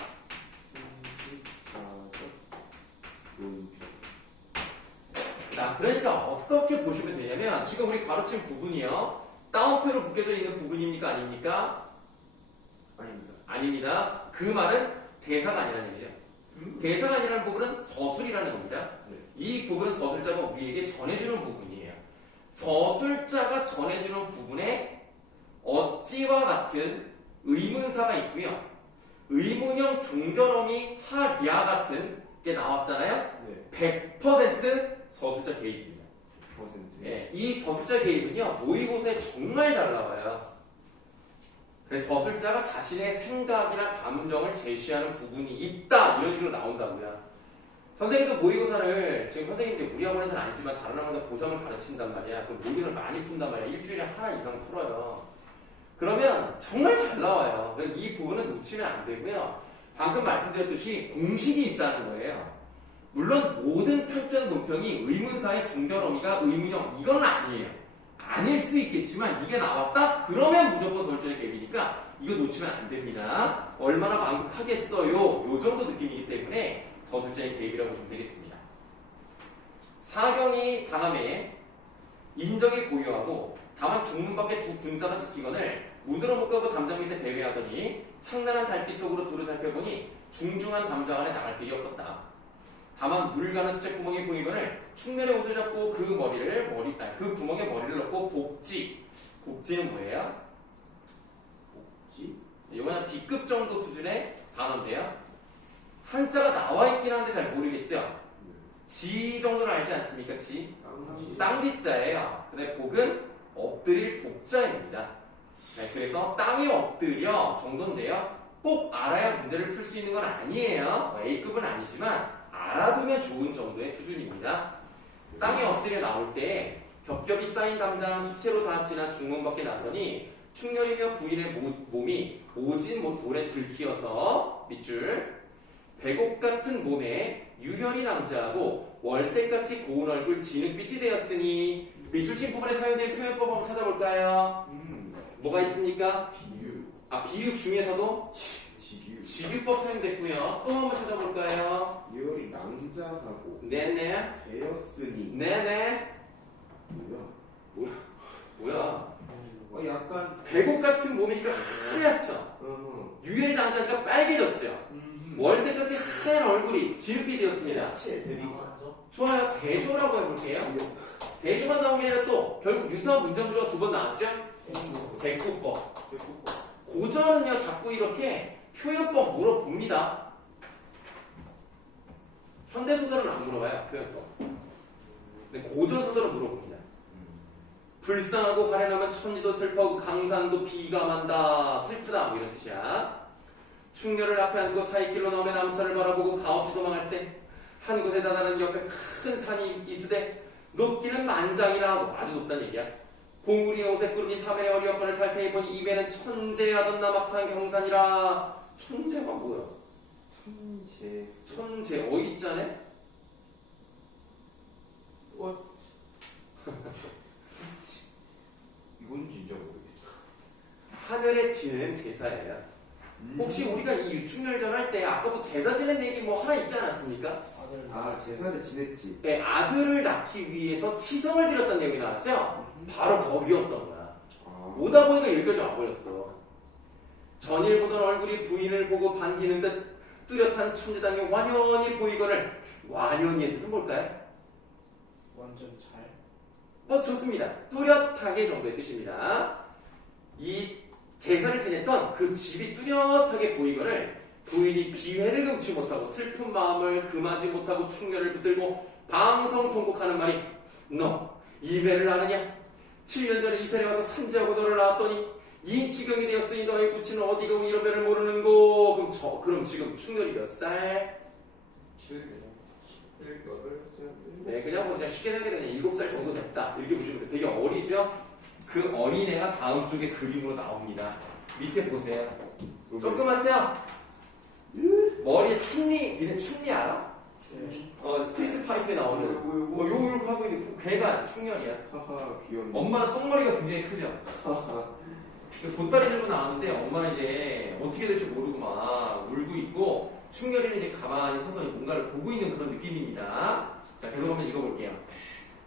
자, 그러니까 어떻게 보시면 되냐면 지금 우리 가르친 부분이요. 따옴표로 묶여져 있는 부분입니까? 아닙니까? 아닙니다. 아닙니다. 그 말은 대사가 아니라는 얘기죠. 대사가 아니라는 부분은 서술이라는 겁니다. 네. 이 부분은 서술자가 우리에게 전해주는 부분이에요. 서술자가 전해주는 부분에 어찌와 같은 의문사가 있고요. 의문형 종결어미 하랴 같은 게 나왔잖아요. 네. 100% 서술자 개입입니다. 100%. 예, 이 서술자 개입은요 모의고사에 정말 잘 나와요. 그래서 서술자가 자신의 생각이나 감정을 제시하는 부분이 있다 이런 식으로 나온다고요. 선생님도 모의고사를 지금 선생님이 우리 학원에서는 아니지만 다른 학원에서 고3을 가르친단 말이야. 그럼 모의고사를 많이 푼단 말이야. 일주일에 하나 이상 풀어요. 그러면 정말 잘 나와요. 그래서 이 부분은 놓치면 안 되고요. 방금 말씀드렸듯이 공식이 있다는 거예요. 물론 모든 편견 논평이 의문사의 종결어미가 의문형 이건 아니에요. 아닐 수도 있겠지만 이게 나왔다? 그러면 무조건 서술자의 개입이니까 이거 놓치면 안 됩니다. 얼마나 만극하겠어요. 요 정도 느낌이기 때문에 서술자의 개입이라고 보시면 되겠습니다. 사경이 다음에 인적이 고요하고 다만 중문 밖에 두 군사가 지키거늘 문으로 묶어고 담장 밑에 배회하더니 창란한 달빛 속으로 두루 살펴보니 중중한 담장 안에 나갈 길이 없었다. 다만 물 가는 수채구멍이 보이거늘 충면의 옷을 잡고 그 구멍에 머리를 넣고 복지는 뭐예요? 복지? 이거는 B급 정도 수준의 단어인데요. 한자가 나와 있긴 한데 잘 모르겠죠? 지 정도는 알지 않습니까? 지? 땅지자예요. 근데 복은 엎드릴 복자입니다. 네, 그래서 땅에 엎드려 정도인데요. 꼭 알아야 문제를 풀 수 있는 건 아니에요. A급은 아니지만 알아두면 좋은 정도의 수준입니다. 땅에 엎드려 나올 때 겹겹이 쌓인 담장 수채로 다 지난 중문 밖에 나서니 충렬이며 부인의 몸이 모진 돌에 들키어서 밑줄 백옥 같은 몸에 유혈이 남자하고 월색같이 고운 얼굴 진흙빛이 되었으니 밑줄 친 부분에 사용된 표현법 한번 찾아볼까요? 뭐가 있습니까? 비유. 비유 중에서도 지유. 직유법 사용됐고요. 또 한번 찾아볼까요? 유혈이 남자하고 네네 되었으니. 네네 뭐야? 뭐야? 약간 배곡 같은 몸이니까 하얗죠. 유혈이 당하니까 빨개졌죠. 월세까지 하얀 얼굴이 지읒이 되었습니다. 데리고 좋아요. 대조라고 해볼게요. 대조만 나온 게 아니라 또 결국 유사 문정조가 두 번 나왔죠. 대꾸법. 고전은요 자꾸 이렇게 표현법 물어봅니다. 현대소설은 안 물어봐요. 표현법. 근데 고전소설은 물어봅니다. 불쌍하고 가련하면 천지도 슬퍼하고 강산도 비감한다. 슬프다 뭐 이런 뜻이야. 충렬을 앞에 안고 사이길로 나오며 남차를 바라보고 가없이 도망할세. 한 곳에 다다른 옆에 큰 산이 있으되 높기는 만장이라. 아주 높다는 얘기야. 공우리의 옷에 꾸르니 사면의 어리역건을 자세히 보니 입에는 천재하던 남악산 경산이라. 천재가 뭐야? 천재 어디 있자네? 이건 진짜 모르겠어. 하늘에 지는 제사예요. 혹시 우리가 이 유충렬전 할 때 아까도 제사 지낸 얘기 뭐 하나 있지 않았습니까? 제사를 지냈지. 네, 아들을 낳기 위해서 치성을 드렸다는 내용이 나왔죠? 바로 거기였던 거야. 오다 보니까 여기까지 와버렸어. 전일 보던 얼굴이 부인을 보고 반기는 듯 뚜렷한 천재당이 완연히 보이거늘. 완연히의 뜻은 뭘까요? 완전 잘. 뭐 좋습니다. 뚜렷하게 정도의 뜻입니다. 이 제사를 지냈던 그 집이 뚜렷하게 보이거늘 부인이 비회를 금치 못하고 슬픈 마음을 금하지 못하고 충렬을 붙들고 방성통곡하는 말이 너 이배를 아느냐? 7년 전에 이산에 와서 산지하고 너를 낳았더니 이 지경이 되었으니 너의 부친은 어디가 이런 배를 모르는고. 그럼 지금 충렬이 몇 살? 네, 그냥 쉽게 하게 되면 7살 정도 됐다 이렇게 보시면 돼요. 되게 어리죠? 그 어린애가 다음 쪽에 그림으로 나옵니다. 밑에 보세요. 조그맣죠? 머리에 춘리, 니네 춘리 알아? 스트리트 파이트에 나오는 요렇게 하고 있는 그 걔가 충렬이야. 하하 귀여운. 엄마는 턱머리가 굉장히 크죠? 보따리 들고 나왔는데 엄마는 이제 어떻게 될지 모르고 막 울고 있고 충렬이는 이제 가만히 서서 뭔가를 보고 있는 그런 느낌입니다. 자, 계속 한번 읽어볼게요.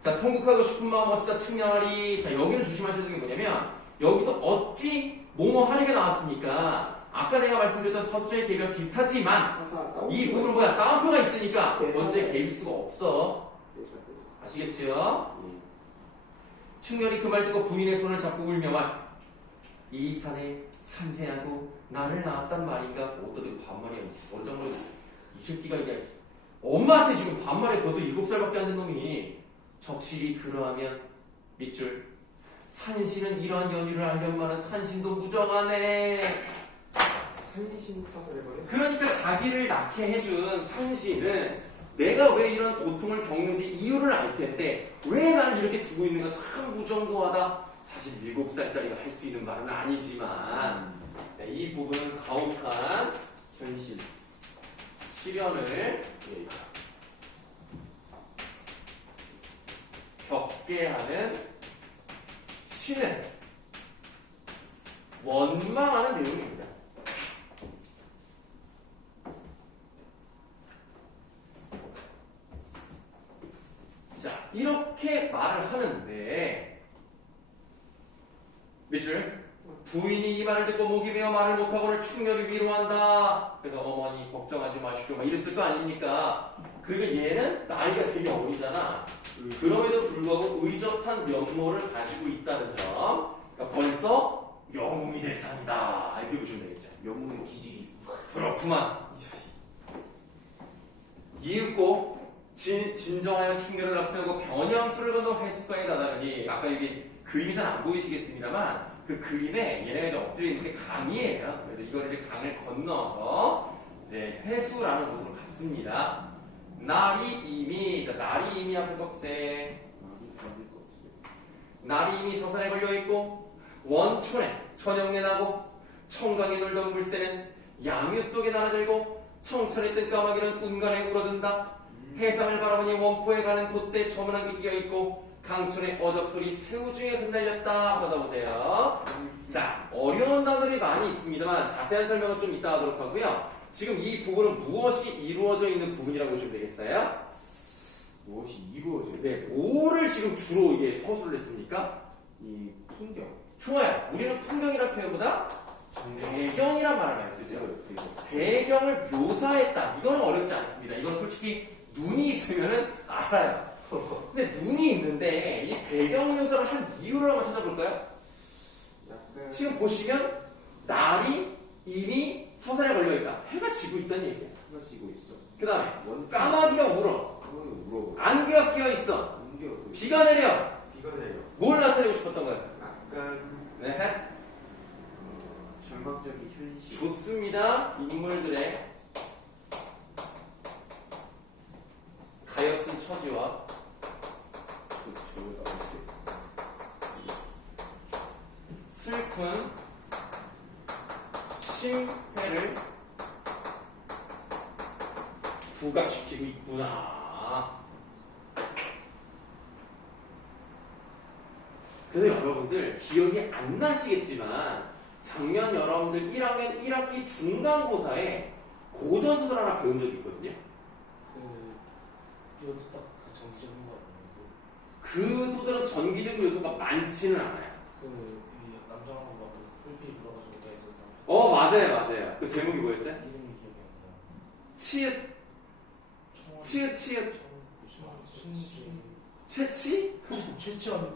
자, 통곡하고 싶은 마음 어찌다 측량하리. 자, 여기를 조심하셔야 되는 게 뭐냐면 여기도 어찌 뭐뭐 하리가 나왔습니까? 아까 내가 말씀드렸던 서주의 개별 비슷하지만 이 부분은 뭐야? 따옴표가 있으니까 먼저에 개일 수가 없어. 아시겠죠? 충렬이 그 말 듣고 부인의 손을 잡고 울며 말. 이 산에 산재하고 나를 낳았단 말인가? 어떻게 반말이야? 어정머리 이 새끼가 이게 엄마한테 지금 반말해. 그것도 7살밖에 안 된 놈이. 적실히 그러하면 밑줄 산신은 이러한 연유를 알려면은 산신도 무정하네. 산신 탓을 해버려? 그러니까 자기를 낳게 해준 산신은 내가 왜 이런 고통을 겪는지 이유를 알 텐데 왜 나를 이렇게 두고 있는가 참 무정도하다. 사실 7살짜리가 할 수 있는 말은 아니지만 네, 이 부분은 가혹한 현실. 시련을 겪게 하는 신을 원망하는 내용입니다. 자, 이렇게 말을 하는데 밑줄 부인이 이 말을 듣고 목이 메어 말을 못하고는 충렬이 위로한다. 그래서 어머니 걱정하지 마시오 막 이랬을 거 아닙니까? 그리고 얘는 나이가 되게 어리잖아. 그럼에도 불구하고 의젓한 면모를 가지고 있다는 점. 그러니까 벌써 영웅이 될 상이다 이렇게 보시면 되겠죠. 영웅의 기질이. 그렇구만. 이윽고 진정하여 충렬을 앞세우고 변양수를 건너 해수가에 다다르니. 아까 여기 그림이 잘 안 보이시겠습니다만 그 그림에 얘네가 이제 엎드려 있는 게 강이에요. 그래서 이걸 이제 강을 건너서 이제 회수라는 곳으로 갔습니다. 날이 이미, 날이 이미 앞에 꺽쇠. 날이 이미 서산에 걸려있고 원촌에 천영내 나고 청강에 놀던 물새는 양유 속에 날아들고 청천에 뜬 까마귀는 운간에 울어든다. 해상을 바라보니 원포에 가는 돛대 저문한 게 끼어있고 강촌의 어적소리 새우중에 흩날렸다. 받아보세요. 자, 어려운 단어들이 많이 있습니다만 자세한 설명은 좀 이따 하도록 하고요. 지금 이 부분은 무엇이 이루어져 있는 부분이라고 보시면 되겠어요? 무엇이 이루어져? 네, 뭐를 지금 주로 이게 서술을 했습니까? 이 풍경. 좋아요. 우리는 풍경이라 표현보다 배경이란 말을 많이 쓰죠. 배경을 묘사했다. 이거는 어렵지 않습니다. 이건 솔직히 눈이 있으면은 알아요. 근데 눈이 있는데 이 배경 묘사를 한 이유를 한번 찾아볼까요? 약간 지금 보시면 날이 이미 서산에 걸려있다. 해가 지고 있다는 얘기야. 해가 지고 있어. 그 다음에 원 까마귀가 울어. 울어. 안개가 끼어있어. 안개가 비가 내려. 비가 내려. 뭘 나타내고 싶었던 거예요? 약간 네. 절망적인 현실. 좋습니다. 인물들의 가엾은 처지와 슬픈 심패를 부각시키고 있구나. 그래서 여러분들 기억이 안 나시겠지만 작년 여러분들 1학년 1학기 중간고사에 고전소설 하나 배운 적이 있거든요. 이것도 딱그 정기적인 거 아니에요? 그 소설은 전기적인 요소가 많지는 않아요. 이 남자하고 막 뿔필 불어가지고 있었다. 맞아요. 그 제목이 뭐였죠? 이름이 기억이 안 나요. 치읓 최치? 최치원?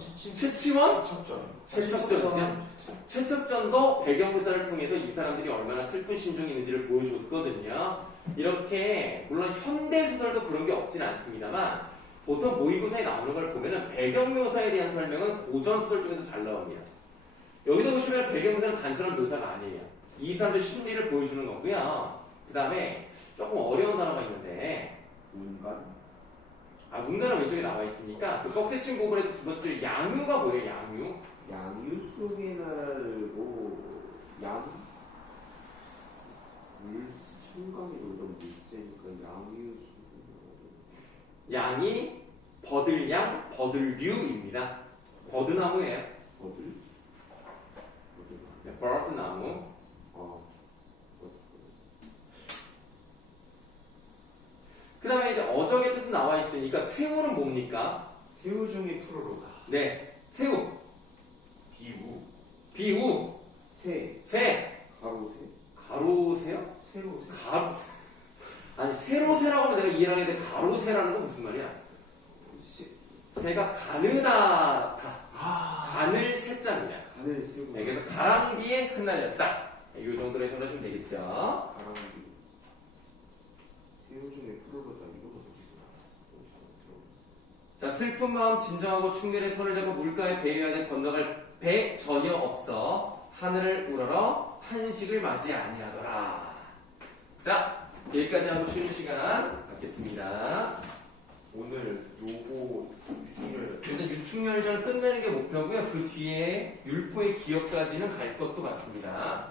최척전이죠. 최척전도 배경묘사를 통해서 이 사람들이 얼마나 슬픈 심정이 있는지를 보여줬거든요. 이렇게 물론 현대소설도 그런 게 없진 않습니다만 보통 모의고사에 나오는 걸 보면은 배경묘사에 대한 설명은 고전소설 중에서 잘 나옵니다. 여기도 보시면 배경묘사는 단순한 묘사가 아니에요. 이 사람들 심리를 보여주는 거고요. 그 다음에 조금 어려운 단어가 있는데 운간. 운가는 왼쪽에 나와 있으니까 그 꺽쇠친 고글에서 두 번째 줄 양유가 뭐예요? 양유? 양유 속에 날고 양. 물 청강에 놀던 물새니까 양유 속에 양이 버들양, 버들류입니다. 버드나무예요. 어들? 네, 버드나무. 그 다음에 이제 어적의 뜻은 나와 있으니까 새우는 뭡니까? 새우 중에 푸르르다. 네, 새우. 비우. 비우. 새. 새. 가로새. 가로새요? 새로새. 가로. 아니 세로새라고 하면 내가 이해를 하겠는데 가로새라는 건 무슨 말이야? 새가 가느다다. 가늘 새자입니다. 가늘 새우. 네, 그래서 가랑비에 흩날렸다. 이 정도로 해석을 하시면 되겠죠. 가랑비. 새우 중에 푸르르다. 이거는 어디서 나왔어? 자, 슬픈 마음 진정하고 충렬의 손을 잡고 물가에 배회하는 건너갈 배 전혀 없어 하늘을 우러러 탄식을 맞이 아니하더라. 자, 여기까지 하고 쉬는 시간 갖겠습니다. 오늘 요거 중요해요. 일단 유충열전 끝내는 게 목표고요. 그 뒤에 율포의 기억까지는 갈 것도 같습니다.